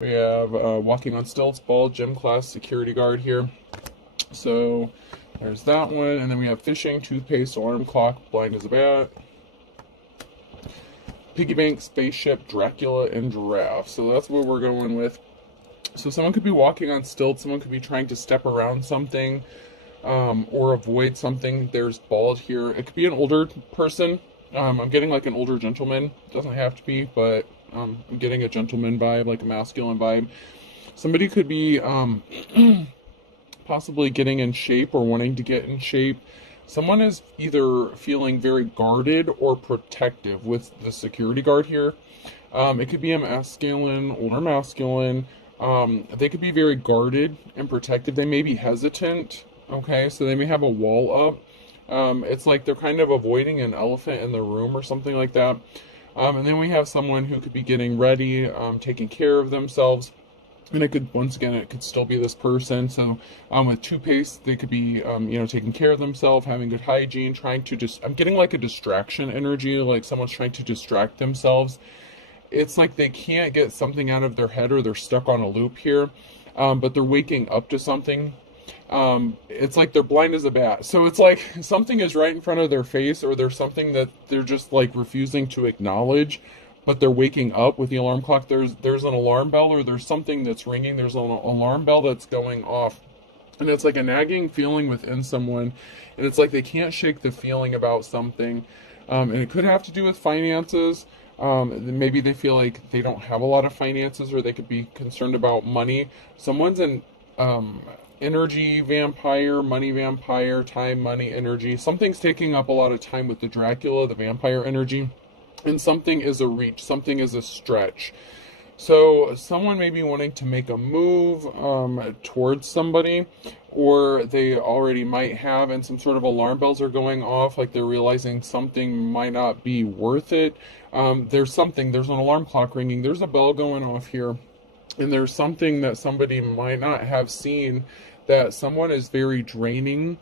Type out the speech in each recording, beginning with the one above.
We have walking on stilts, bald, gym class, security guard here. So there's that one. And then we have fishing, toothpaste, alarm clock, blind as a bat, piggy bank, spaceship, Dracula, and giraffe. So that's what we're going with. So someone could be walking on stilts. Someone could be trying to step around something or avoid something. There's bald here. It could be an older person. I'm getting like an older gentleman. Doesn't have to be, but I'm getting a gentleman vibe, like a masculine vibe. Somebody could be possibly getting in shape or wanting to get in shape. Someone is either feeling very guarded or protective with the security guard here. It could be a masculine, older masculine. They could be very guarded and protective. They may be hesitant. Okay, so they may have a wall up. It's like they're kind of avoiding an elephant in the room or something like that. And then we have someone who could be getting ready, taking care of themselves. And it could, once again, it could still be this person. So with toothpaste, they could be, taking care of themselves, having good hygiene, trying to just, I'm getting like a distraction energy, like someone's trying to distract themselves. It's like they can't get something out of their head or they're stuck on a loop here, but they're waking up to something. It's like they're blind as a bat. So it's like something is right in front of their face, or there's something that they're just like refusing to acknowledge, but they're waking up with the alarm clock. There's an alarm bell, or there's something that's ringing. There's an alarm bell that's going off. And it's like a nagging feeling within someone. And it's like they can't shake the feeling about something. And it could have to do with finances. Maybe they feel like they don't have a lot of finances, or they could be concerned about money. Someone's an energy vampire, money vampire, time, money, energy. Something's taking up a lot of time with the Dracula, the vampire energy. And something is a reach, something is a stretch. So someone may be wanting to make a move towards somebody, or they already might have, and some sort of alarm bells are going off, like they're realizing something might not be worth it. There's an alarm clock ringing, there's a bell going off here, and there's something that somebody might not have seen, that someone is very draining.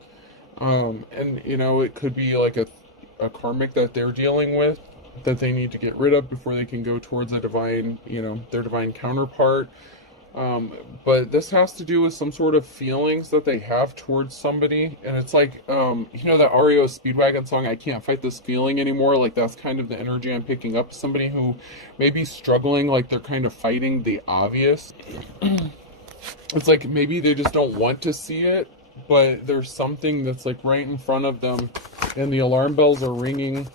And it could be like a karmic that they're dealing with, that they need to get rid of before they can go towards a divine, their divine counterpart. But this has to do with some sort of feelings that they have towards somebody. And it's like, that REO Speedwagon song, I Can't Fight This Feeling Anymore. Like, that's kind of the energy I'm picking up. Somebody who may be struggling, like they're kind of fighting the obvious. It's like maybe they just don't want to see it, but there's something that's like right in front of them, and the alarm bells are ringing.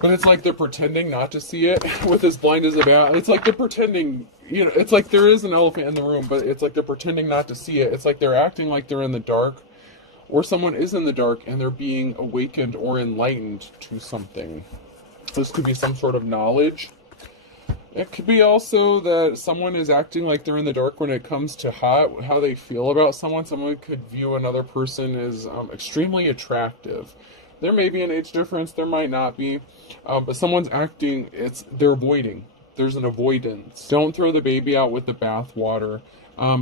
But it's like they're pretending not to see it with as blind as a bat. It's like they're pretending, it's like there is an elephant in the room, but it's like they're pretending not to see it. It's like they're acting like they're in the dark, or someone is in the dark and they're being awakened or enlightened to something. This could be some sort of knowledge. It could be also that someone is acting like they're in the dark when it comes to how they feel about someone. Someone could view another person as extremely attractive. There may be an age difference, there might not be, but someone's acting, they're avoiding. There's an avoidance. Don't throw the baby out with the bathwater.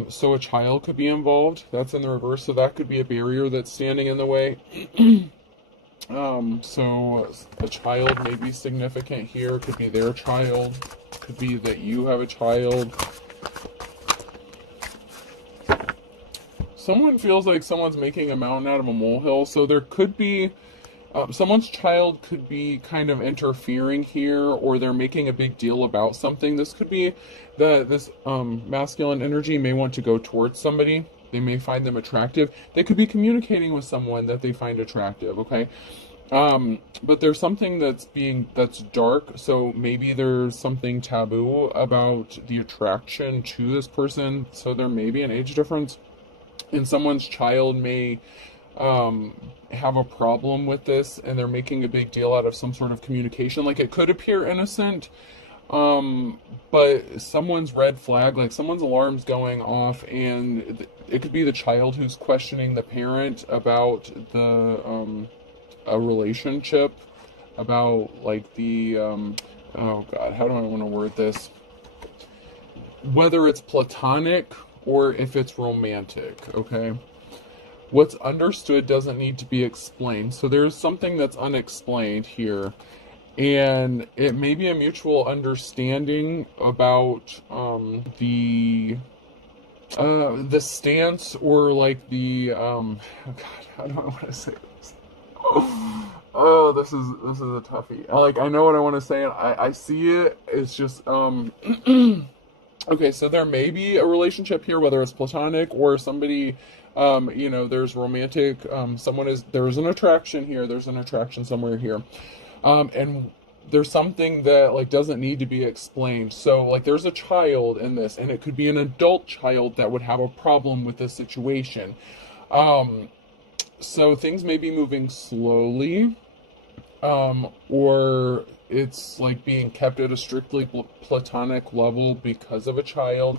So a child could be involved. That's in the reverse, so that could be a barrier that's standing in the way. So a child may be significant here. Could be their child. Could be that you have a child. Someone feels like someone's making a mountain out of a molehill, so there could be someone's child could be kind of interfering here, or they're making a big deal about something. This could be that this masculine energy may want to go towards somebody. They may find them attractive. They could be communicating with someone that they find attractive, okay? But there's something that's dark, so maybe there's something taboo about the attraction to this person, so there may be an age difference. And someone's child may have a problem with this, and they're making a big deal out of some sort of communication. Like, it could appear innocent, but someone's red flag, like someone's alarm's going off, and it could be the child who's questioning the parent about a relationship, about like the oh god, how do I want to word this? Whether it's platonic or if it's romantic, okay? What's understood doesn't need to be explained. So there's something that's unexplained here. And it may be a mutual understanding about the stance, or like the oh God, I don't know what to say this. Oh, this is a toughie. Like, I know what I want to say, and I see it. It's just okay, so there may be a relationship here, whether it's platonic or somebody, there's romantic. There's an attraction here. There's an attraction somewhere here, and there's something that like doesn't need to be explained. So like, there's a child in this, and it could be an adult child that would have a problem with this situation. So things may be moving slowly, or it's like being kept at a strictly platonic level because of a child.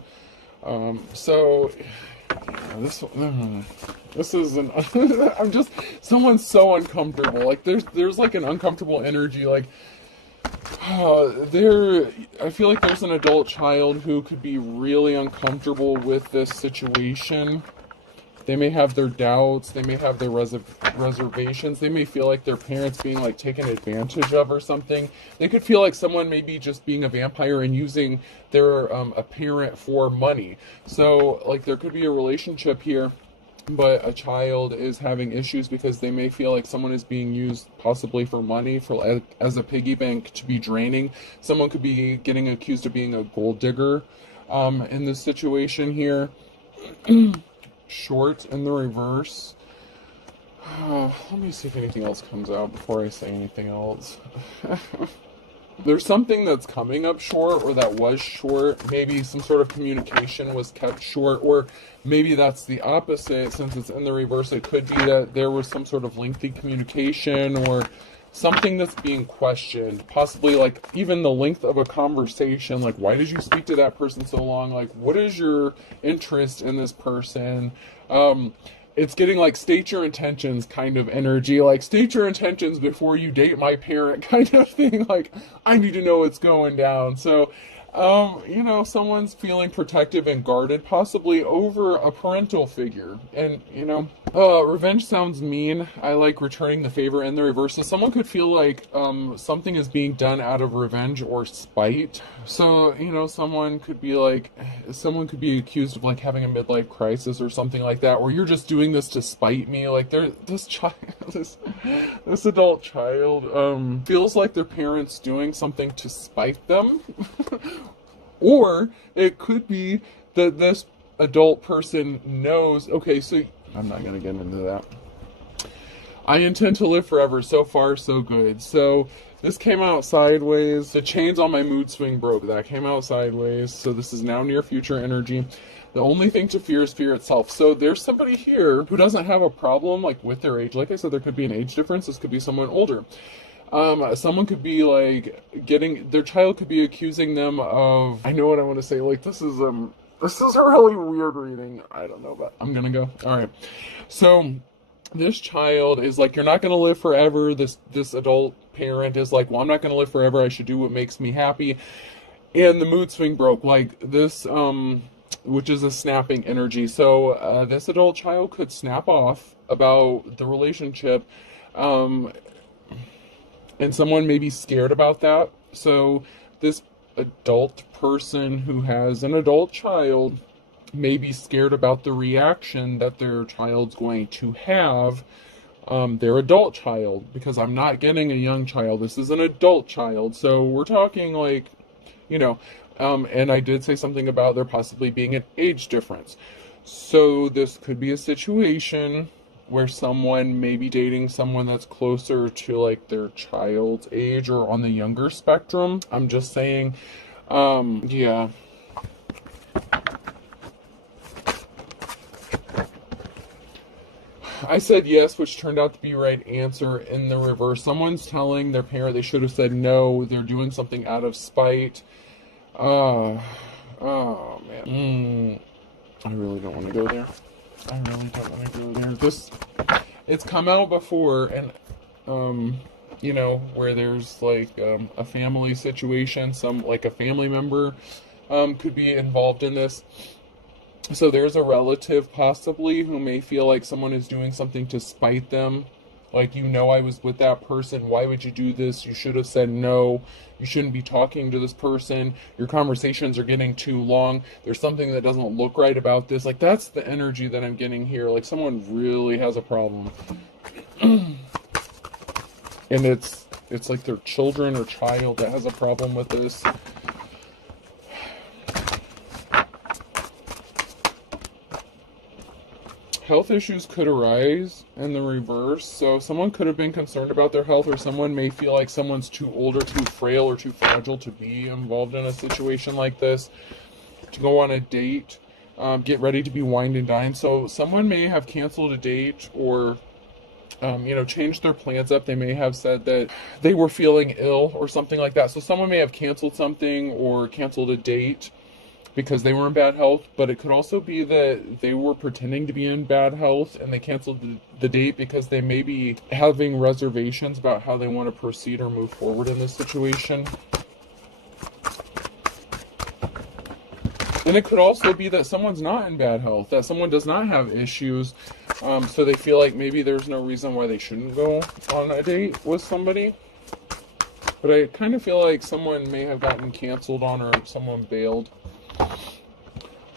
So yeah, this is an I'm just, someone's so uncomfortable. Like, there's like an uncomfortable energy. Like, I feel like there's an adult child who could be really uncomfortable with this situation. They may have their doubts. They may have their reservations. They may feel like their parents being like taken advantage of or something. They could feel like someone may be just being a vampire and using their a parent for money. So like, there could be a relationship here, but a child is having issues because they may feel like someone is being used possibly for money, for as a piggy bank to be draining. Someone could be getting accused of being a gold digger in this situation here. Short in the reverse. Let me see if anything else comes out before I say anything else. There's something that's coming up short, or that was short. Maybe some sort of communication was kept short, or maybe that's the opposite. Since it's in the reverse, it could be that there was some sort of lengthy communication, or something that's being questioned. Possibly like even the length of a conversation. Like, why did you speak to that person so long? Like, what is your interest in this person? It's getting like state your intentions kind of energy, like state your intentions before you date my parent kind of thing. Like, I need to know what's going down. So, someone's feeling protective and guarded, possibly over a parental figure. And, revenge sounds mean. I like returning the favor in the reverse. So someone could feel like something is being done out of revenge or spite. So, someone could be accused of like having a midlife crisis or something like that, or you're just doing this to spite me. Like, this adult child feels like their parents doing something to spite them. Or it could be that this adult person knows, okay, so I'm not going to get into that. I intend to live forever. So far, so good. So this came out sideways. The chains on my mood swing broke. That came out sideways. So this is now near future energy. The only thing to fear is fear itself. So there's somebody here who doesn't have a problem like with their age. Like I said, there could be an age difference. This could be someone older. Someone could be like their child could be accusing them of, I know what I want to say. Like, this is a really weird reading. I don't know, but I'm gonna go. All right. So this child is like, you're not gonna live forever. This adult parent is like, well, I'm not gonna live forever. I should do what makes me happy. And the mood swing broke. Like this, which is a snapping energy. So this adult child could snap off about the relationship. And someone may be scared about that. So this adult person who has an adult child may be scared about the reaction that their child's going to have, their adult child, because I'm not getting a young child. This is an adult child. So we're talking like, and I did say something about there possibly being an age difference. So this could be a situation where someone may be dating someone that's closer to like their child's age or on the younger spectrum. I'm just saying, yeah. I said yes, which turned out to be right answer in the reverse. Someone's telling their parent they should have said no. They're doing something out of spite. Oh, man. I really don't want to go there. I really don't want to go there. It's come out before, and, where there's like a family situation, like a family member could be involved in this. So there's a relative possibly who may feel like someone is doing something to spite them. Like, you know, I was with that person. Why would you do this? You should have said no. You shouldn't be talking to this person. Your conversations are getting too long. There's something that doesn't look right about this. Like, that's the energy that I'm getting here. Like, someone really has a problem. And it's like their children or child that has a problem with this. Health issues could arise in the reverse. So someone could have been concerned about their health, or someone may feel like someone's too old or too frail or too fragile to be involved in a situation like this, to go on a date, get ready to be wined and dined. So someone may have canceled a date, or changed their plans up. They may have said that they were feeling ill or something like that. So someone may have canceled something or canceled a date because they were in bad health, but it could also be that they were pretending to be in bad health and they canceled the date because they may be having reservations about how they want to proceed or move forward in this situation. And it could also be that someone's not in bad health, that someone does not have issues, so they feel like maybe there's no reason why they shouldn't go on a date with somebody. But I kind of feel like someone may have gotten canceled on, or someone bailed.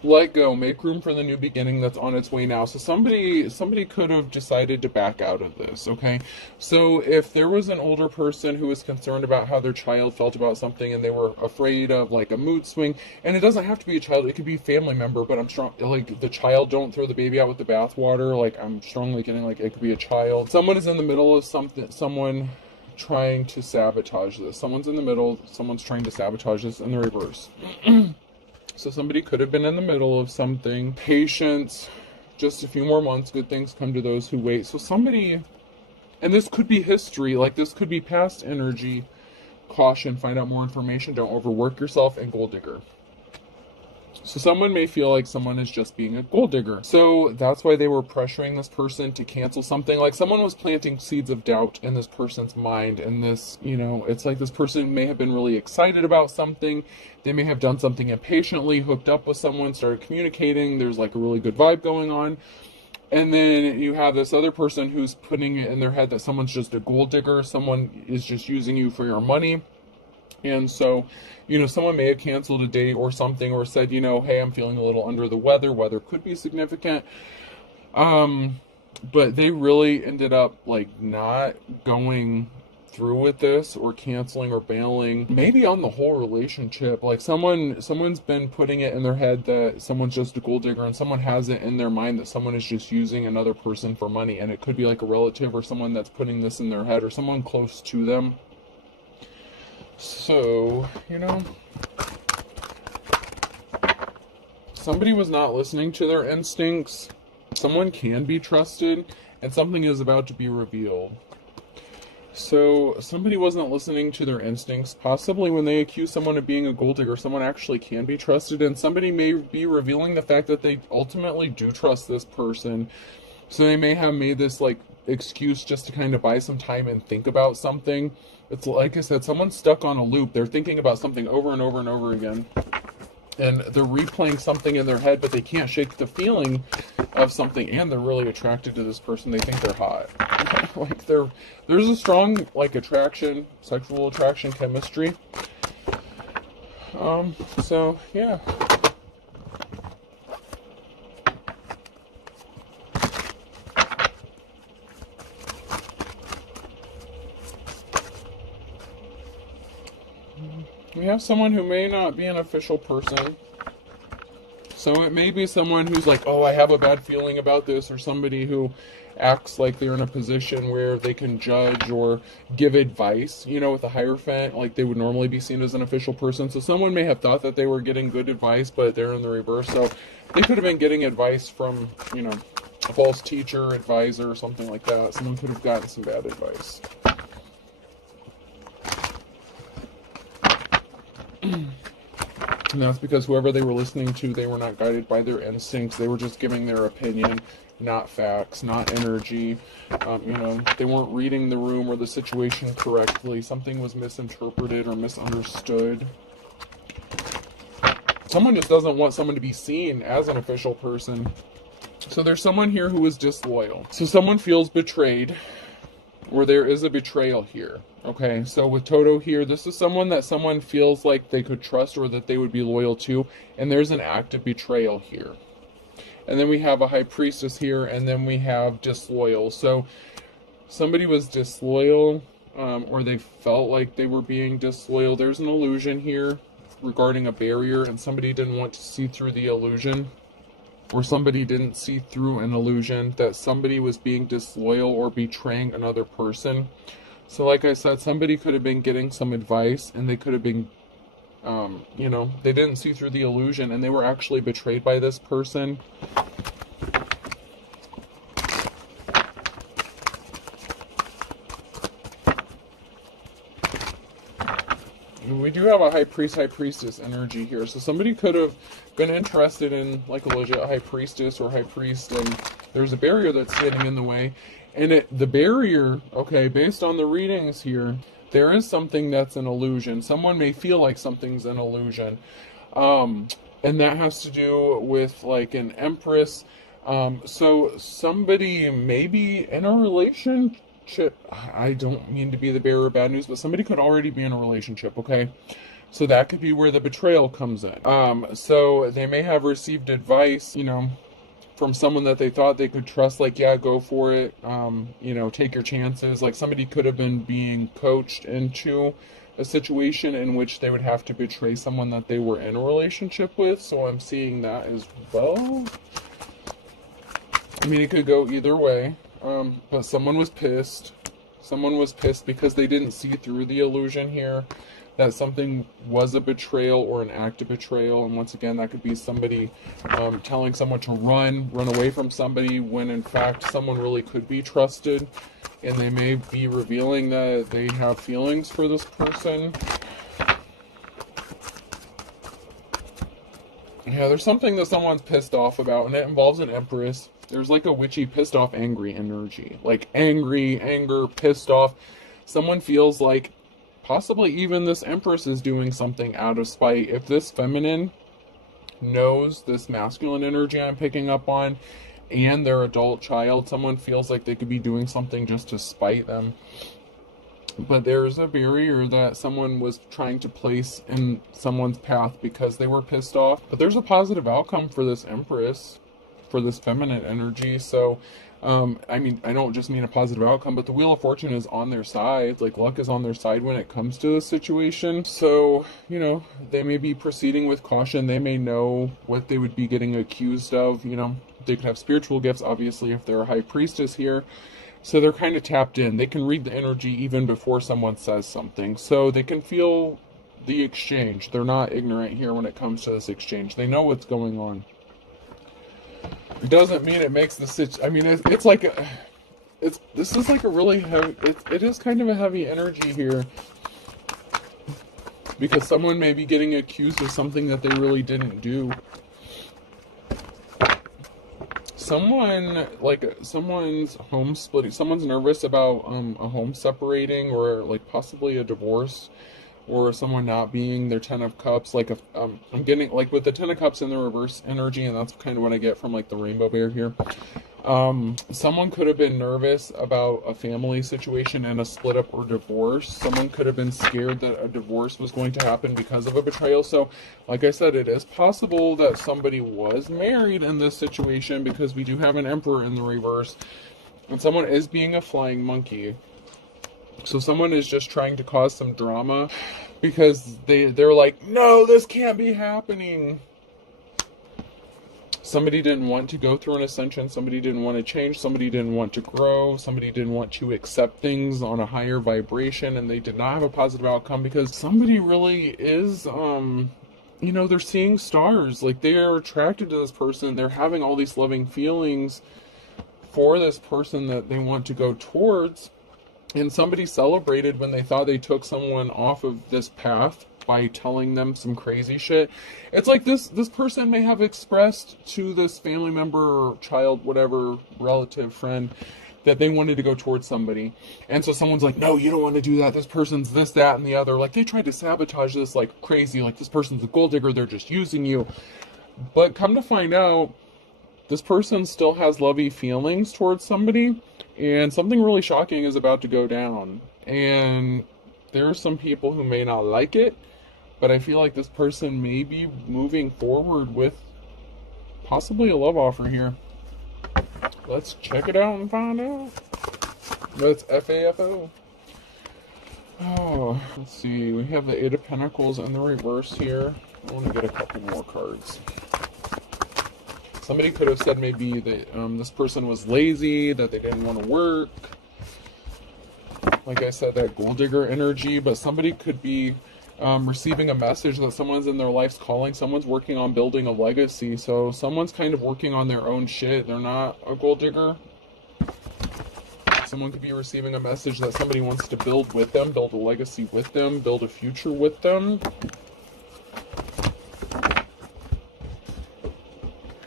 Let go, make room for the new beginning that's on its way now. So somebody could have decided to back out of this, okay? So if there was an older person who was concerned about how their child felt about something, and they were afraid of like a mood swing, and it doesn't have to be a child, it could be a family member, but I'm strong, like, the child, don't throw the baby out with the bathwater. Like, I'm strongly getting like it could be a child. Someone is in the middle of someone trying to sabotage this. Someone's in the middle, someone's trying to sabotage this in the reverse. So somebody could have been in the middle of something. Patience, just a few more months, good things come to those who wait. So somebody, and this could be history, like this could be past energy. Caution, find out more information, don't overwork yourself, and gold digger. So someone may feel like someone is just being a gold digger. So that's why they were pressuring this person to cancel something. Like, someone was planting seeds of doubt in this person's mind. And this, it's like this person may have been really excited about something. They may have done something impatiently, hooked up with someone, started communicating. There's like a really good vibe going on. And then you have this other person who's putting it in their head that someone's just a gold digger. Someone is just using you for your money. And so, someone may have canceled a date or something, or said, hey, I'm feeling a little under the weather. Weather could be significant. But they really ended up like not going through with this, or canceling or bailing, maybe on the whole relationship. Like, someone's been putting it in their head that someone's just a gold digger, and someone has it in their mind that someone is just using another person for money. And it could be like a relative, or someone that's putting this in their head, or someone close to them. So, somebody was not listening to their instincts. Someone can be trusted, and something is about to be revealed. So somebody wasn't listening to their instincts. Possibly when they accuse someone of being a gold digger, someone actually can be trusted, and somebody may be revealing the fact that they ultimately do trust this person. So they may have made this like excuse just to kind of buy some time and think about something. It's like I said, someone's stuck on a loop. They're thinking about something over and over and over again. And they're replaying something in their head, but they can't shake the feeling of something. And they're really attracted to this person. They think they're hot. Like, there's a strong like attraction, sexual attraction, chemistry. So yeah. We have someone who may not be an official person. So it may be someone who's like, oh, I have a bad feeling about this, or somebody who acts like they're in a position where they can judge or give advice, with a Hierophant, like they would normally be seen as an official person. So someone may have thought that they were getting good advice, but they're in the reverse. So they could have been getting advice from, a false teacher, advisor, or something like that. Someone could have gotten some bad advice. And that's because whoever they were listening to, they were not guided by their instincts. They were just giving their opinion, not facts, not energy. They weren't reading the room or the situation correctly. Something was misinterpreted or misunderstood. Someone just doesn't want someone to be seen as an official person. So there's someone here who is disloyal. So someone feels betrayed. or there is a betrayal here. Okay, so with Toto here, this is someone that someone feels like they could trust or that they would be loyal to, and there's an act of betrayal here. And then we have a high priestess here, and then we have disloyal. So somebody was disloyal, or they felt like they were being disloyal. There's an illusion here regarding a barrier, and somebody didn't want to see through the illusion, or somebody didn't see through an illusion that somebody was being disloyal or betraying another person. So like I said, somebody could have been getting some advice, and they could have been, they didn't see through the illusion, and they were actually betrayed by this person. We do have a high priest, high priestess energy here. So somebody could have been interested in like a legit high priestess or high priest, and there's a barrier that's standing in the way. And the barrier, okay, based on the readings here, there is something that's an illusion. Someone may feel like something's an illusion. And that has to do with like an empress. So somebody may be in a relationship. I don't mean to be the bearer of bad news, but somebody could already be in a relationship, okay? So that could be where the betrayal comes in. So they may have received advice, from someone that they thought they could trust, like, yeah, go for it, take your chances. Like somebody could have been being coached into a situation in which they would have to betray someone that they were in a relationship with. So I'm seeing that as well. I mean, it could go either way. But someone was pissed. Someone was pissed because they didn't see through the illusion here that something was a betrayal or an act of betrayal. And once again, that could be somebody telling someone to run away from somebody when in fact someone really could be trusted. And they may be revealing that they have feelings for this person. Yeah, there's something that someone's pissed off about, and it involves an empress. There's like a witchy, pissed off, angry energy. Like angry, anger, pissed off. Someone feels like possibly even this empress is doing something out of spite. If this feminine knows this masculine energy I'm picking up on and their adult child, someone feels like they could be doing something just to spite them. But there's a barrier that someone was trying to place in someone's path because they were pissed off. But there's a positive outcome for this empress, for this feminine energy. So, I don't just mean a positive outcome, but the Wheel of Fortune is on their side. Like, luck is on their side when it comes to this situation. So, they may be proceeding with caution. They may know what they would be getting accused of. They could have spiritual gifts, obviously, if they're a high priestess here. So they're kind of tapped in. They can read the energy even before someone says something. So they can feel the exchange. They're not ignorant here when it comes to this exchange. They know what's going on. It doesn't mean it makes the situation. It's like this is like a really heavy. It is kind of a heavy energy here because someone may be getting accused of something that they really didn't do. Someone's home splitting. Someone's nervous about a home separating, or like possibly a divorce, or someone not being their 10 of cups. Like I'm getting like with the 10 of cups in the reverse energy, and that's kind of what I get from like the rainbow bear here. Someone could have been nervous about a family situation and a split up or divorce. Someone could have been scared that a divorce was going to happen because of a betrayal. So, like I said, it is possible that somebody was married in this situation because we do have an Emperor in the reverse. And someone is being a flying monkey. So someone is just trying to cause some drama because they're like, no, this can't be happening. Somebody didn't want to go through an ascension. Somebody didn't want to change. Somebody didn't want to grow. Somebody didn't want to accept things on a higher vibration, and they did not have a positive outcome because somebody really is, they're seeing stars. Like, they are attracted to this person. They're having all these loving feelings for this person that they want to go towards. And somebody celebrated when they thought they took someone off of this path by telling them some crazy shit. It's like this person may have expressed to this family member, child, whatever, relative, friend, that they wanted to go towards somebody. And so someone's like, no, you don't want to do that. This person's this, that, and the other. Like, they tried to sabotage this like crazy. Like, this person's a gold digger. They're just using you. But come to find out, this person still has lovey feelings towards somebody. And something really shocking is about to go down. And there are some people who may not like it, but I feel like this person may be moving forward with possibly a love offer here. Let's check it out and find out. That's FAFO. Oh, let's see. We have the Eight of Pentacles in the reverse here. I want to get a couple more cards. Somebody could have said maybe that this person was lazy, that they didn't want to work. Like I said, that gold digger energy. But somebody could be receiving a message that someone's in their life's calling. Someone's working on building a legacy. So someone's kind of working on their own shit. They're not a gold digger. Someone could be receiving a message that somebody wants to build with them, build a legacy with them, build a future with them.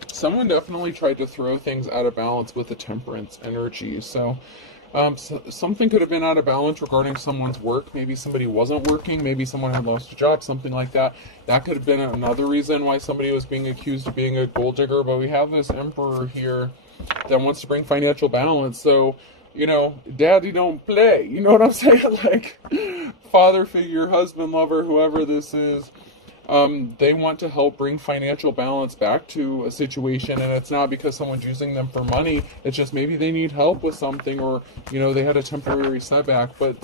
Someone definitely tried to throw things out of balance with the temperance energy. So, something could have been out of balance regarding someone's work. Maybe somebody wasn't working. Maybe someone had lost a job, something like that. That could have been another reason why somebody was being accused of being a gold digger. But we have this emperor here that wants to bring financial balance. So, you know, daddy don't play. You know what I'm saying? Like, father figure, husband, lover, whoever this is. They want to help bring financial balance back to a situation, and it's not because someone's using them for money. It's just maybe they need help with something, or, you know, they had a temporary setback. But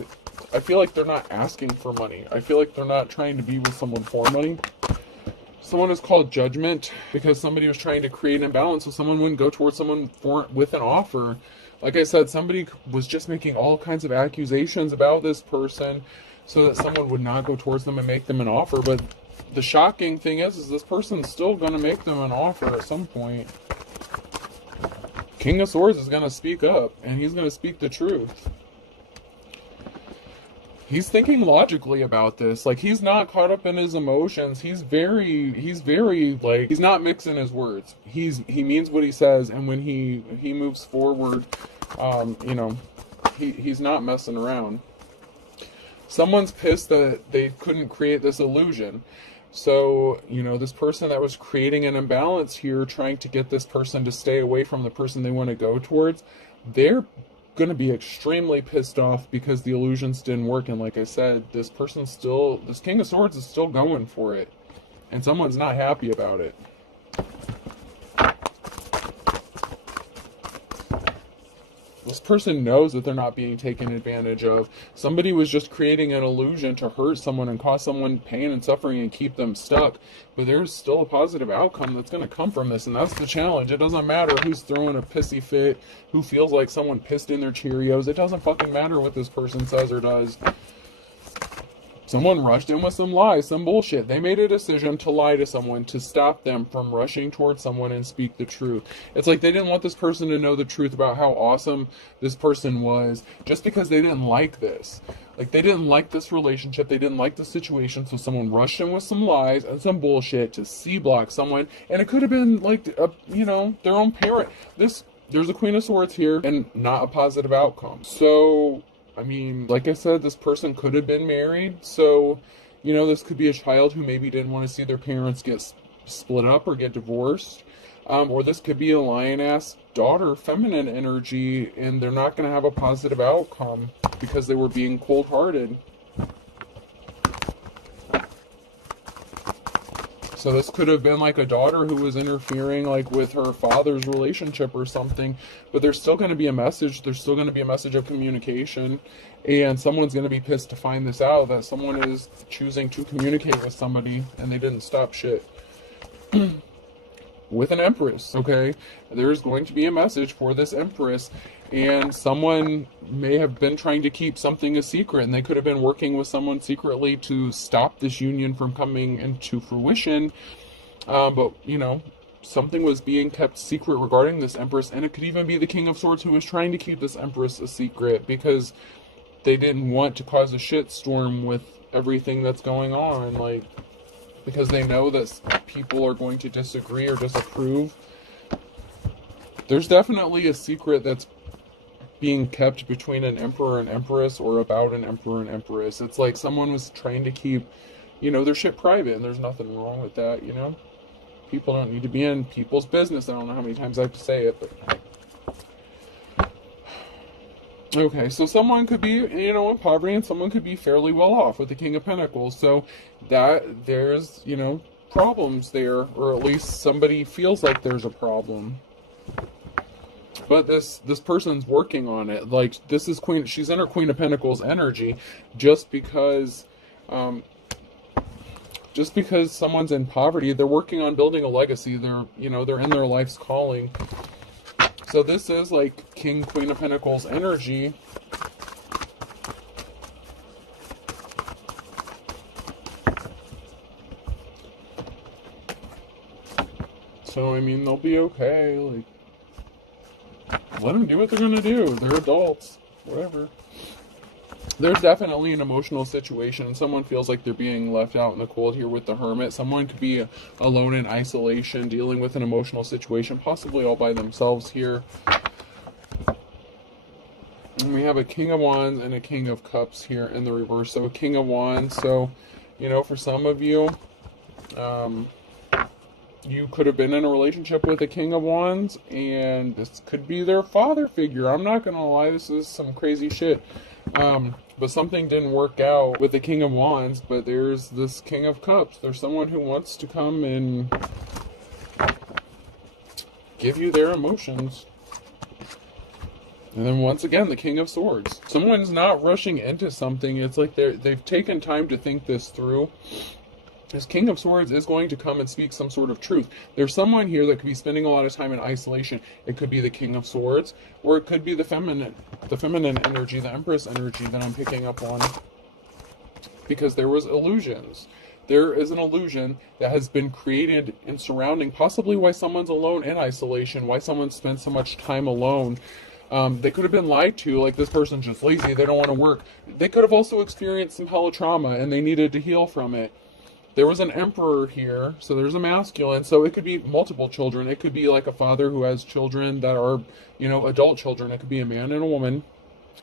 I feel like they're not asking for money. I feel like they're not trying to be with someone for money. Someone is called judgment because somebody was trying to create an imbalance, so someone wouldn't go towards someone with an offer. Like I said, somebody was just making all kinds of accusations about this person so that someone would not go towards them and make them an offer. But the shocking thing is this person's still going to make them an offer at some point. King of Swords is going to speak up, and he's going to speak the truth. He's thinking logically about this. Like, he's not caught up in his emotions. He's very, like, he's not mixing his words. He means what he says, and when he moves forward, you know, he's not messing around. Someone's pissed that they couldn't create this illusion. So, you know, this person that was creating an imbalance here, trying to get this person to stay away from the person they want to go towards, they're going to be extremely pissed off because the illusions didn't work. And like I said, this King of Swords is still going for it, and someone's not happy about it. This person knows that they're not being taken advantage of. Somebody was just creating an illusion to hurt someone and cause someone pain and suffering and keep them stuck. But there's still a positive outcome that's going to come from this, and that's the challenge. It doesn't matter who's throwing a pissy fit, who feels like someone pissed in their Cheerios. It doesn't fucking matter what this person says or does. Someone rushed in with some lies, some bullshit. They made a decision to lie to someone to stop them from rushing towards someone and speak the truth. It's like they didn't want this person to know the truth about how awesome this person was just because they didn't like this. Like, they didn't like this relationship. They didn't like the situation. So someone rushed in with some lies and some bullshit to C-block someone. And it could have been like, you know, their own parent. There's a Queen of Swords here and not a positive outcome. So, I mean, like I said, this person could have been married, so, you know, this could be a child who maybe didn't want to see their parents get split up or get divorced, or this could be a lion-ass daughter, feminine energy, and they're not going to have a positive outcome because they were being cold-hearted. So this could have been like a daughter who was interfering like with her father's relationship or something, but there's still going to be a message. There's still going to be a message of communication, and someone's going to be pissed to find this out, that someone is choosing to communicate with somebody and they didn't stop shit. With an Empress, okay? There's going to be a message for this Empress, and someone may have been trying to keep something a secret, and they could have been working with someone secretly to stop this union from coming into fruition, but, you know, something was being kept secret regarding this Empress, and it could even be the King of Swords who was trying to keep this Empress a secret because they didn't want to cause a shitstorm with everything that's going on, like, because they know that people are going to disagree or disapprove. There's definitely a secret that's being kept between an emperor and empress, or about an emperor and empress. It's like someone was trying to keep, you know, their shit private, and there's nothing wrong with that, you know? People don't need to be in people's business. I don't know how many times I have to say it, but Okay, so someone could be, in poverty, and someone could be fairly well off with the King of Pentacles. So that there's, problems there, or at least somebody feels like there's a problem. But this person's working on it. Like, this is Queen. She's in her Queen of Pentacles energy, just because, um, just because someone's in poverty, they're working on building a legacy. They're in their life's calling. So this is like King, Queen of Pentacles energy. So, I mean, they'll be okay. Like, let them do what they're going to do. They're adults. Whatever. There's definitely an emotional situation. Someone feels like they're being left out in the cold here with the Hermit. Someone could be alone in isolation, dealing with an emotional situation, possibly all by themselves here. And we have a King of Wands and a King of Cups here in the reverse. So a King of Wands. So, for some of you, you could have been in a relationship with a King of Wands, and this could be their father figure. I'm not going to lie, this is some crazy shit. But something didn't work out with the King of Wands, but there's this King of Cups. There's someone who wants to come and give you their emotions. And then once again, the King of Swords. Someone's not rushing into something. It's like they've taken time to think this through. This King of Swords is going to come and speak some sort of truth. There's someone here that could be spending a lot of time in isolation. It could be the King of Swords, or it could be the feminine energy, the Empress energy that I'm picking up on. Because there was illusions. There is an illusion that has been created in surrounding possibly why someone's alone in isolation, why someone spends so much time alone. They could have been lied to, like this person's just lazy, they don't want to work. They could have also experienced some hella trauma and they needed to heal from it. There was an emperor here, so there's a masculine, so it could be multiple children. It could be like a father who has children that are, adult children. It could be a man and a woman.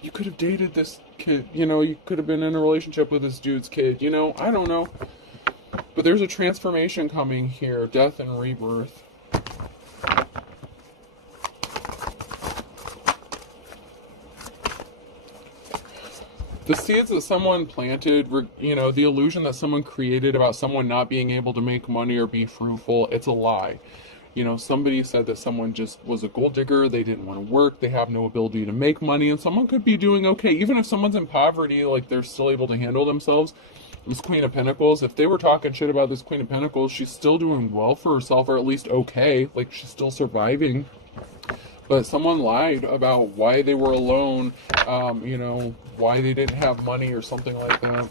You could have dated this kid, you could have been in a relationship with this dude's kid, I don't know. But there's a transformation coming here, death and rebirth. The seeds that someone planted, the illusion that someone created about someone not being able to make money or be fruitful, it's a lie. Somebody said that someone just was a gold digger, they didn't want to work, they have no ability to make money, and someone could be doing okay. Even if someone's in poverty, like they're still able to handle themselves. This Queen of Pentacles, if they were talking shit about this Queen of Pentacles, she's still doing well for herself, or at least okay, like she's still surviving. But someone lied about why they were alone, why they didn't have money or something like that.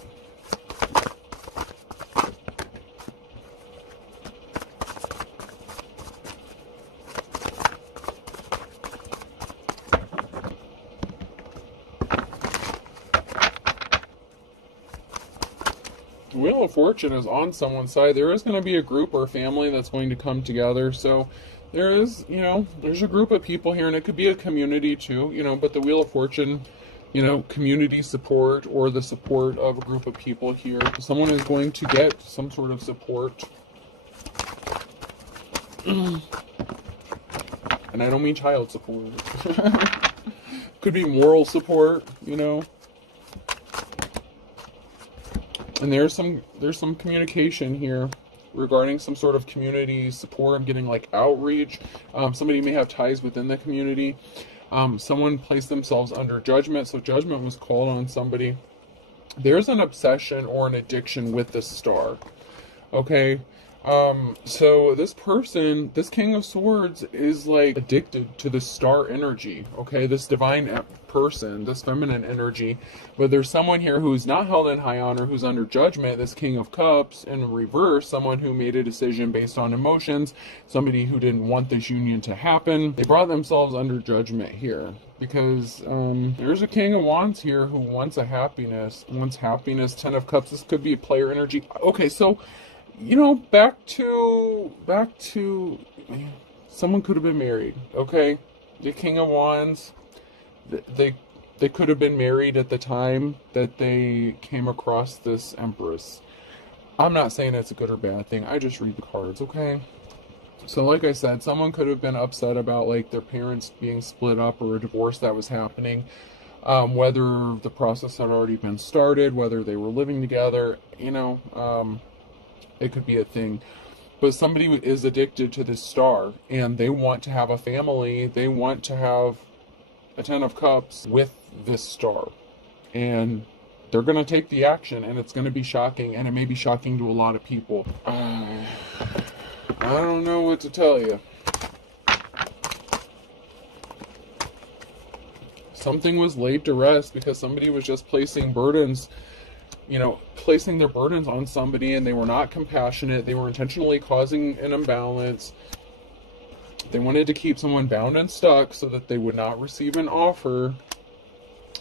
The Wheel of Fortune is on someone's side. There is going to be a group or family that's going to come together. So there is, there's a group of people here, and it could be a community too, but the Wheel of Fortune, community support or the support of a group of people here. Someone is going to get some sort of support. And I don't mean child support. Could be moral support, And there's some communication here regarding some sort of community support. I'm getting like outreach. Somebody may have ties within the community. Someone placed themselves under judgment, so judgment was called on somebody. There's an obsession or an addiction with this star. Okay, so this person, this King of Swords, is like addicted to the star energy. Okay, this divine person, this feminine energy. But there's someone here who's not held in high honor, who's under judgment. This King of Cups in reverse, someone who made a decision based on emotions, somebody who didn't want this union to happen. They brought themselves under judgment here because there's a King of Wands here who wants wants happiness. 10 of Cups, this could be player energy. Okay, so back to someone could have been married. Okay, the King of Wands, they could have been married at the time that they came across this Empress. I'm not saying it's a good or bad thing, I just read the cards. Okay, so like I said, someone could have been upset about like their parents being split up or a divorce that was happening. whether the process had already been started, whether they were living together, it could be a thing. But somebody is addicted to this star, and they want to have a family. They want to have a 10 of cups with this star. And they're going to take the action, and it's going to be shocking, and it may be shocking to a lot of people. I don't know what to tell you. Something was laid to rest because somebody was just placing burdens, placing their burdens on somebody, and they were not compassionate. They were intentionally causing an imbalance. They wanted to keep someone bound and stuck so that they would not receive an offer.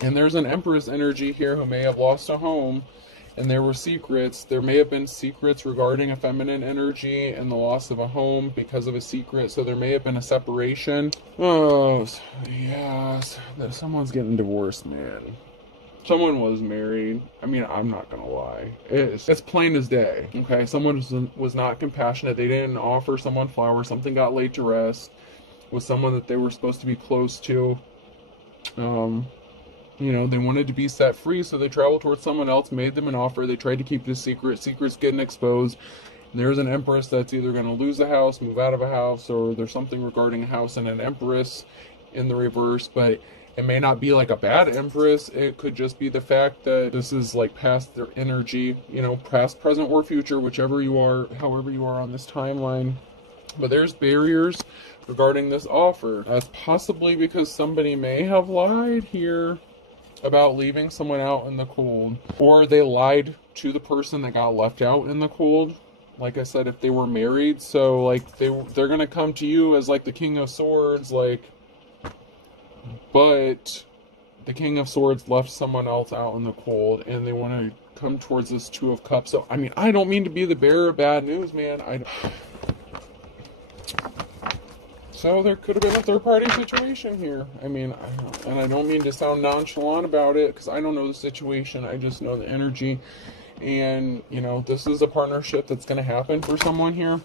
And there's an Empress energy here who may have lost a home, and there were secrets. There may have been secrets regarding a feminine energy and the loss of a home because of a secret. So there may have been a separation. Oh, yes. Someone's getting divorced, man. Someone was married. I mean, I'm not gonna lie. It's plain as day. Okay, someone was not compassionate. They didn't offer someone flowers. Something got laid to rest with someone that they were supposed to be close to. They wanted to be set free, so they traveled towards someone else, made them an offer. They tried to keep this secret. Secrets getting exposed. And there's an Empress that's either going to lose a house, move out of a house, or there's something regarding a house and an Empress in the reverse. But it may not be like a bad Empress. It could just be the fact that this is like past their energy, past, present, or future, whichever you are, however you are on this timeline. But there's barriers regarding this offer. That's possibly because somebody may have lied here about leaving someone out in the cold, or they lied to the person that got left out in the cold. Like I said, if they were married, so like they're gonna come to you as like the King of Swords, but the King of Swords left someone else out in the cold, and they want to come towards this Two of Cups. So I mean, I don't mean to be the bearer of bad news, man. So there could have been a third-party situation here. I mean, and I don't mean to sound nonchalant about it, because I don't know the situation. I just know the energy. And, this is a partnership that's going to happen for someone here.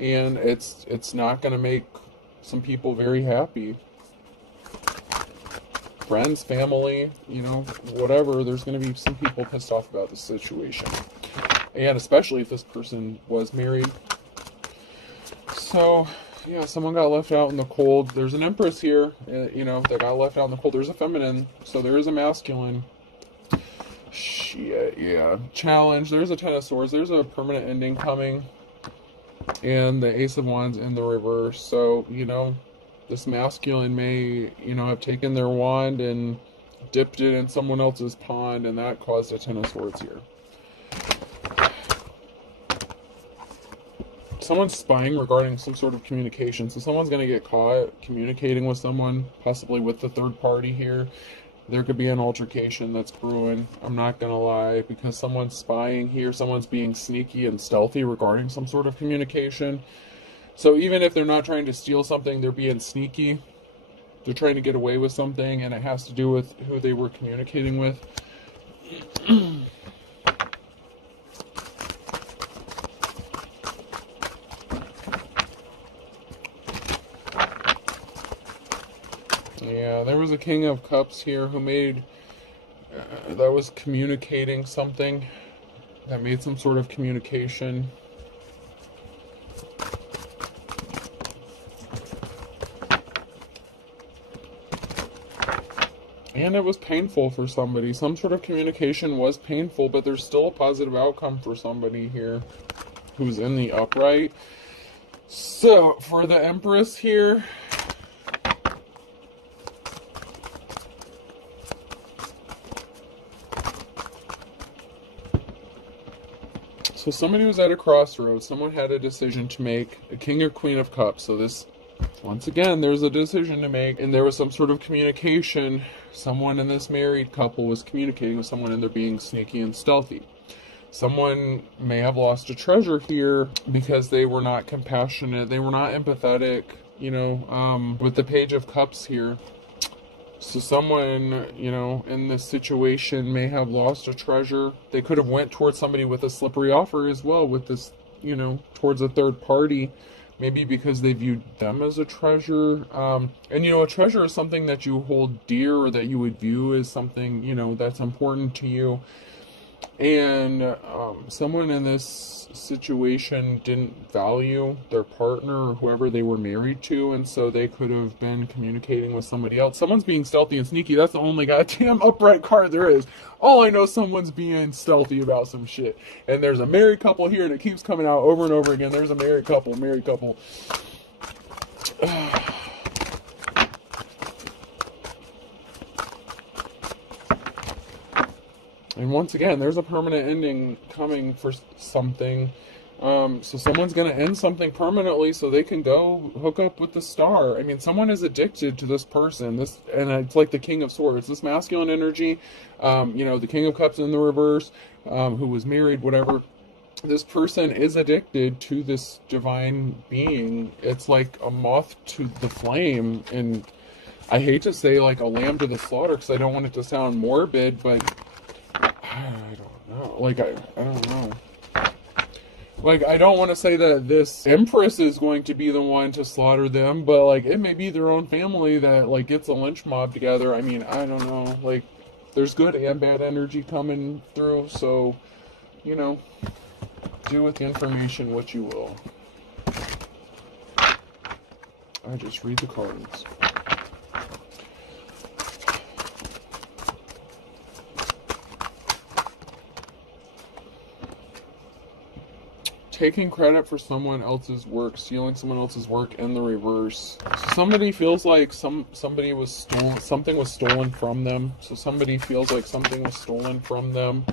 And it's not going to make some people very happy. Friends, family, whatever. There's going to be some people pissed off about the situation. And especially if this person was married. So yeah, someone got left out in the cold. There's an Empress here, that got left out in the cold. There's a feminine, so there is a masculine. Shit, yeah. Challenge. There's a Ten of Swords. There's a permanent ending coming. And the Ace of Wands in the reverse. So, this masculine may, have taken their wand and dipped it in someone else's pond, and that caused a Ten of Swords here. Someone's spying regarding some sort of communication. So someone's going to get caught communicating with someone, possibly with the third party here. There could be an altercation that's brewing. I'm not going to lie, because someone's spying here. Someone's being sneaky and stealthy regarding some sort of communication. So even if they're not trying to steal something, they're being sneaky. They're trying to get away with something, and it has to do with who they were communicating with. Yeah, there was a King of Cups here who made, that was communicating something, that made some sort of communication. And it was painful for somebody. Some sort of communication was painful, but there's still a positive outcome for somebody here who's in the upright. So, for the Empress here, so somebody was at a crossroads. Someone had a decision to make, a King or Queen of Cups. So this, once again, there's a decision to make, and there was some sort of communication. Someone in this married couple was communicating with someone, and they're being sneaky and stealthy. Someone may have lost a treasure here because they were not compassionate. They were not empathetic, with the Page of Cups here. So someone, in this situation may have lost a treasure. They could have went towards somebody with a slippery offer as well, with this, towards a third party maybe because they viewed them as a treasure. And a treasure is something that you hold dear, or that you would view as something, that's important to you. And someone in this situation didn't value their partner or whoever they were married to, and so they could have been communicating with somebody else. Someone's being stealthy and sneaky. That's the only goddamn upright card there is. All I know, someone's being stealthy about some shit. And there's a married couple here, and it keeps coming out over and over again. There's a married couple. And once again, there's a permanent ending coming for something. So someone's going to end something permanently so they can go hook up with the star. I mean, someone is addicted to this person. And it's like the King of Swords. This masculine energy, the King of Cups in the reverse, who was married, whatever. This person is addicted to this divine being. It's like a moth to the flame. And I hate to say like a lamb to the slaughter, because I don't want it to sound morbid, but I don't know. Like, I don't know. Like, I don't want to say that this Empress is going to be the one to slaughter them, but, like, it may be their own family that, like, gets a lynch mob together. I mean, I don't know. Like, there's good and bad energy coming through, so, do with the information what you will. I just read the cards. Taking credit for someone else's work, stealing someone else's work in the reverse. So somebody feels like something was stolen from them. So somebody feels like something was stolen from them.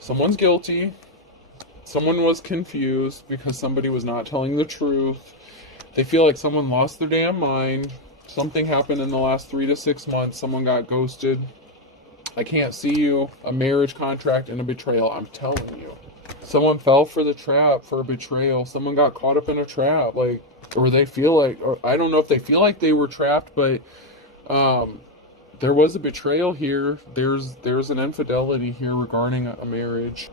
Someone's guilty. Someone was confused because somebody was not telling the truth. They feel like someone lost their damn mind. Something happened in the last 3 to 6 months. Someone got ghosted. I can't see you. A marriage contract and a betrayal. I'm telling you. Someone fell for the trap, for a betrayal. Someone got caught up in a trap, or they feel like, or I don't know if they feel like they were trapped, but there was a betrayal here. There's an infidelity here regarding a marriage,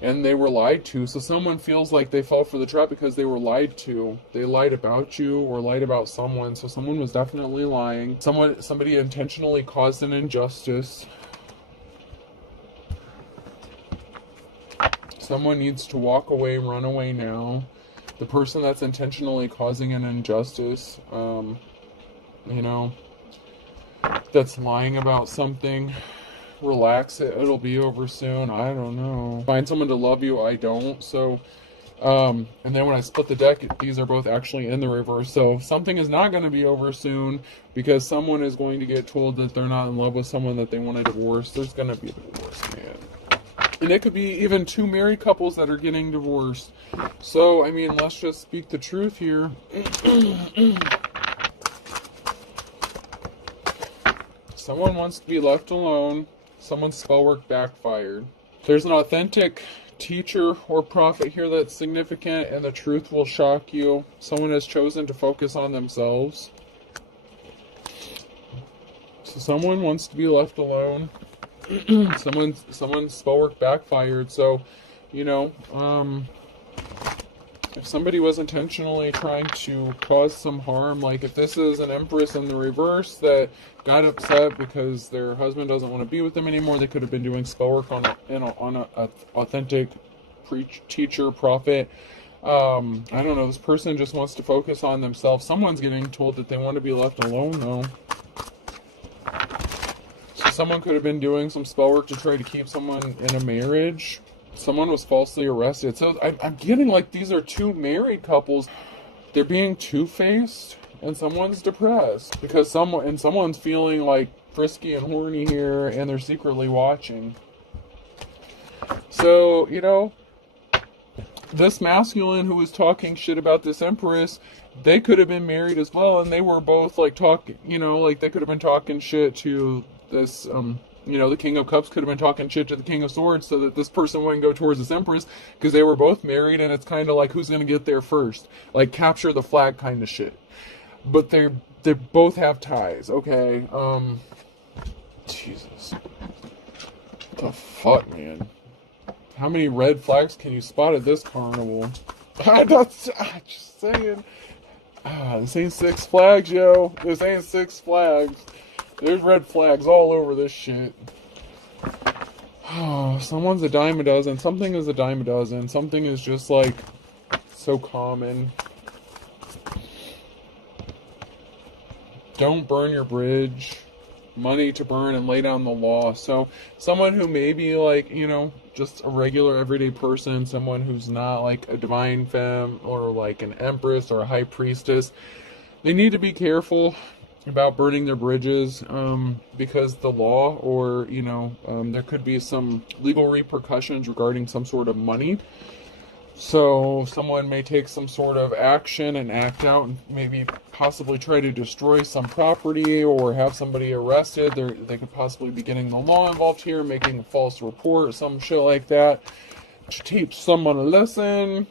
and they were lied to. So someone feels like they fell for the trap because they were lied to. They lied about you or lied about someone. So someone was definitely lying. Somebody intentionally caused an injustice. Someone needs to walk away, run away now. The person that's intentionally causing an injustice, that's lying about something, relax it. It'll be over soon. I don't know. Find someone to love you. I don't. So, and then when I split the deck, these are both actually in the reverse. So something is not going to be over soon because someone is going to get told that they're not in love with someone that they want to divorce. There's going to be a divorce, man. And it could be even 2 married couples that are getting divorced. So, I mean, let's just speak the truth here. Someone wants to be left alone. Someone's spell work backfired. There's an authentic teacher or prophet here that's significant, and the truth will shock you. Someone has chosen to focus on themselves. So someone wants to be left alone. Someone's spell work backfired. So, if somebody was intentionally trying to cause some harm, like if this is an Empress in the reverse that got upset because their husband doesn't want to be with them anymore, they could have been doing spell work on a authentic teacher, prophet. I don't know. This person just wants to focus on themselves. Someone's getting told that they want to be left alone, though. Someone could have been doing some spell work to try to keep someone in a marriage. Someone was falsely arrested. So I'm getting like these are 2 married couples. They're being two-faced, and someone's depressed because someone's feeling like frisky and horny here, and they're secretly watching. So, this masculine who was talking shit about this Empress, they could have been married as well, and they were both like talking, like they could have been talking shit to this, the King of Cups could have been talking shit to the King of Swords so that this person wouldn't go towards this Empress because they were both married, and it's kind of like who's going to get there first, like capture the flag kind of shit. But they both have ties, okay? Jesus. What the fuck, man? How many red flags can you spot at this carnival? I'm just saying. This ain't Six Flags, yo. This ain't Six Flags. There's red flags all over this shit. Someone's a dime a dozen. Something is a dime a dozen. Something is just like so common. Don't burn your bridge. Money to burn and lay down the law. So someone who may be like, just a regular everyday person, someone who's not like a divine femme or like an empress or a high priestess, they need to be careful about burning their bridges, because the law or, there could be some legal repercussions regarding some sort of money. So someone may take some sort of action and act out and maybe possibly try to destroy some property or have somebody arrested. They could possibly be getting the law involved here, making a false report, some shit like that, to teach someone a lesson.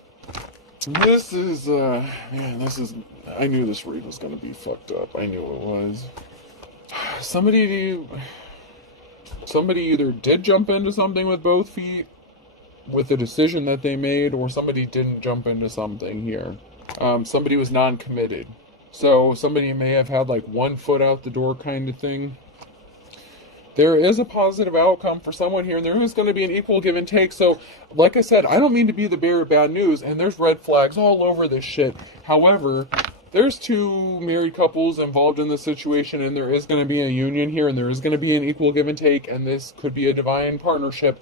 This is, I knew this read was going to be fucked up. I knew it was. Somebody either did jump into something with both feet, with the decision that they made, or somebody didn't jump into something here. Somebody was non-committed. So somebody may have had like 1 foot out the door kind of thing. There is a positive outcome for someone here, and there is going to be an equal give and take. So, like I said, I don't mean to be the bearer of bad news, and there's red flags all over this shit. However, there's 2 married couples involved in this situation, and there is going to be a union here, and there is going to be an equal give and take, and this could be a divine partnership.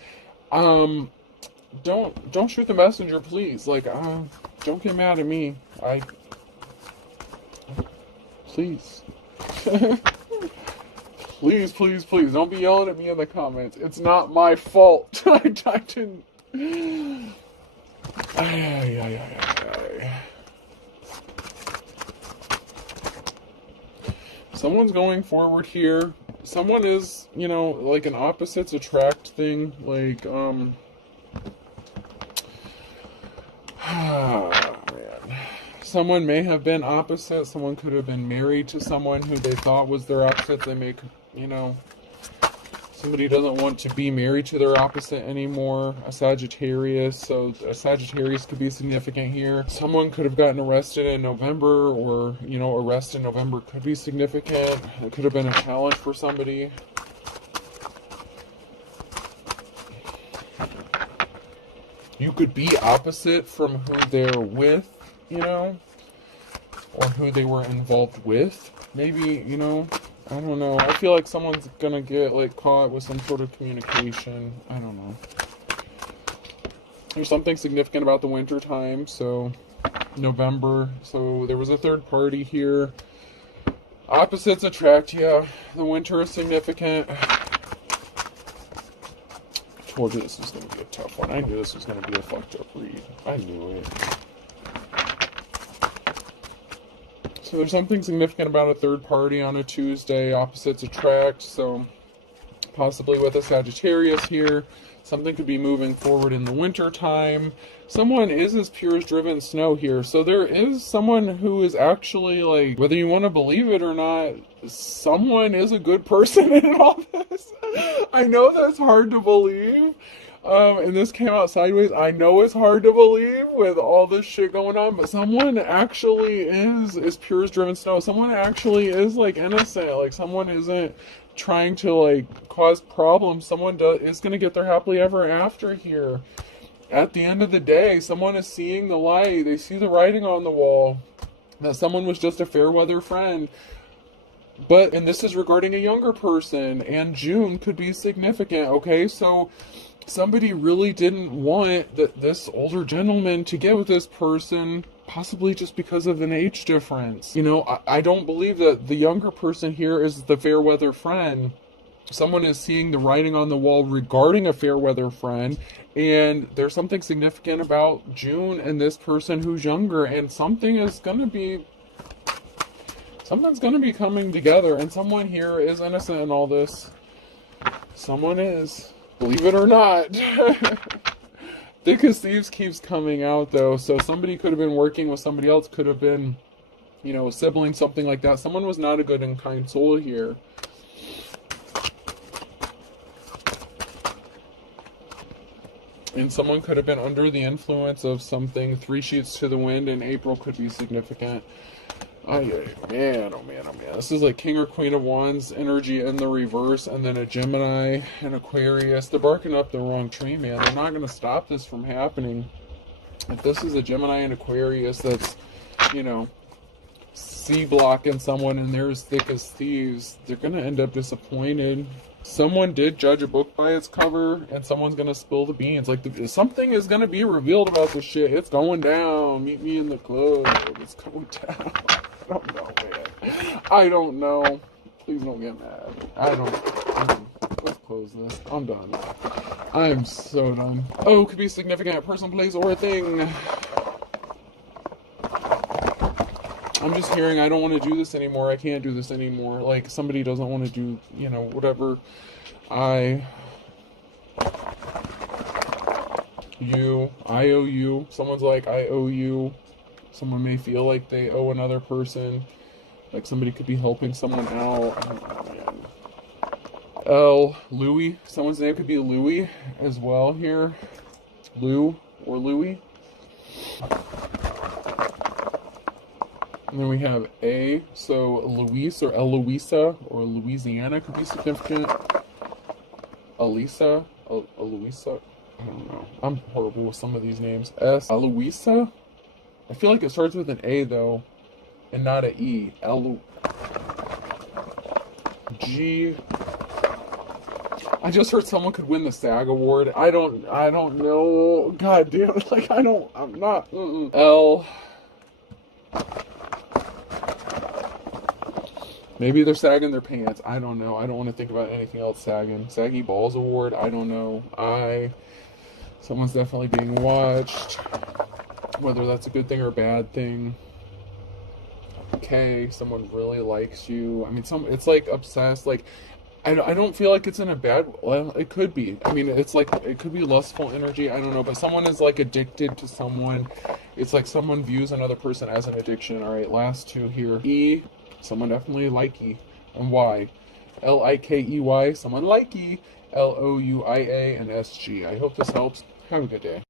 Don't shoot the messenger, please. Like, don't get mad at me. Please. Please, don't be yelling at me in the comments. It's not my fault. I didn't. Someone's going forward here. Someone is, like an opposites attract thing. Like, man. Someone may have been opposite. Someone could have been married to someone who they thought was their opposite. They may, somebody doesn't want to be married to their opposite anymore. A Sagittarius. So a Sagittarius could be significant here. Someone could have gotten arrested in November, or, arrest in November could be significant. It could have been a challenge for somebody. You could be opposite from who they're with, or who they were involved with. Maybe, I don't know. I feel like someone's gonna get, like, caught with some sort of communication. I don't know. There's something significant about the winter time, so November. So there was a third party here. Opposites attract, yeah. The winter is significant. I told you this was going to be a tough one. I knew this was going to be a fucked up read. I knew it. So there's something significant about a third party on a Tuesday. Opposites attract. So possibly with a Sagittarius here. Something could be moving forward in the winter time. Someone is as pure as driven snow here. So there is someone who is actually, like, whether you want to believe it or not, someone is a good person in all this. I know that's hard to believe. And this came out sideways. I know it's hard to believe with all this shit going on, but someone actually is pure as driven snow. Someone actually is, like, innocent. Like, someone isn't trying to, like, cause problems. Someone is going to get their happily ever after here. At the end of the day, someone is seeing the light. They see the writing on the wall. That someone was just a fair weather friend. And this is regarding a younger person. And June could be significant, okay? So somebody really didn't want this older gentleman to get with this person, possibly just because of an age difference. I don't believe that the younger person here is the fair weather friend. Someone is seeing the writing on the wall regarding a fair weather friend, and there's something significant about June and this person who's younger, and something's going to be coming together, and someone here is innocent in all this. Someone is. Believe it or not. Thick as Thieves keeps coming out, though. So somebody could have been working with somebody else. Could have been, a sibling, something like that. Someone was not a good and kind soul here. And someone could have been under the influence of something. 3 sheets to the wind in April could be significant. Man, oh man, oh man. This is like King or Queen of Wands energy in the reverse, and then a Gemini and Aquarius. They're barking up the wrong tree, man. They're not going to stop this from happening. If this is a Gemini and Aquarius that's, you know, C blocking someone and they're as thick as thieves, they're going to end up disappointed. Someone did judge a book by its cover, and someone's going to spill the beans. Like, something is going to be revealed about this shit. It's going down. Meet me in the club. It's going down. I don't know, man. I don't know. Please don't get mad. I don't. Let's close this. I'm done. I'm so done. Oh, could be significant. A person, place, or a thing. I'm just hearing I don't want to do this anymore. I can't do this anymore. Like, somebody doesn't want to do, you know, whatever. I owe you. Someone's like, I owe you. Someone may feel like they owe another person. Like somebody could be helping someone out. I don't know, man. Louis. Someone's name could be Louis as well here. Lou or Louis. And then we have A, so Luis or Eloisa or Louisiana could be significant. Elisa, Eloisa, I don't know. I'm horrible with some of these names. S, Eloisa? I feel like it starts with an A though, and not an E. G. I just heard someone could win the SAG award. I don't know. God damn it, like I'm not. L. Maybe they're sagging their pants. I don't know. I don't want to think about anything else sagging. Saggy Balls Award. I don't know. Someone's definitely being watched. Whether that's a good thing or a bad thing. Okay, someone really likes you. I mean, it's like obsessed. Like, I don't feel like it's in a bad. Well, it could be. I mean, it's like it could be lustful energy. I don't know, but someone is like addicted to someone. It's like someone views another person as an addiction. All right, last two here. E. Someone definitely likey. And Y. Likey. Someone likey. Louia and SG. I hope this helps. Have a good day.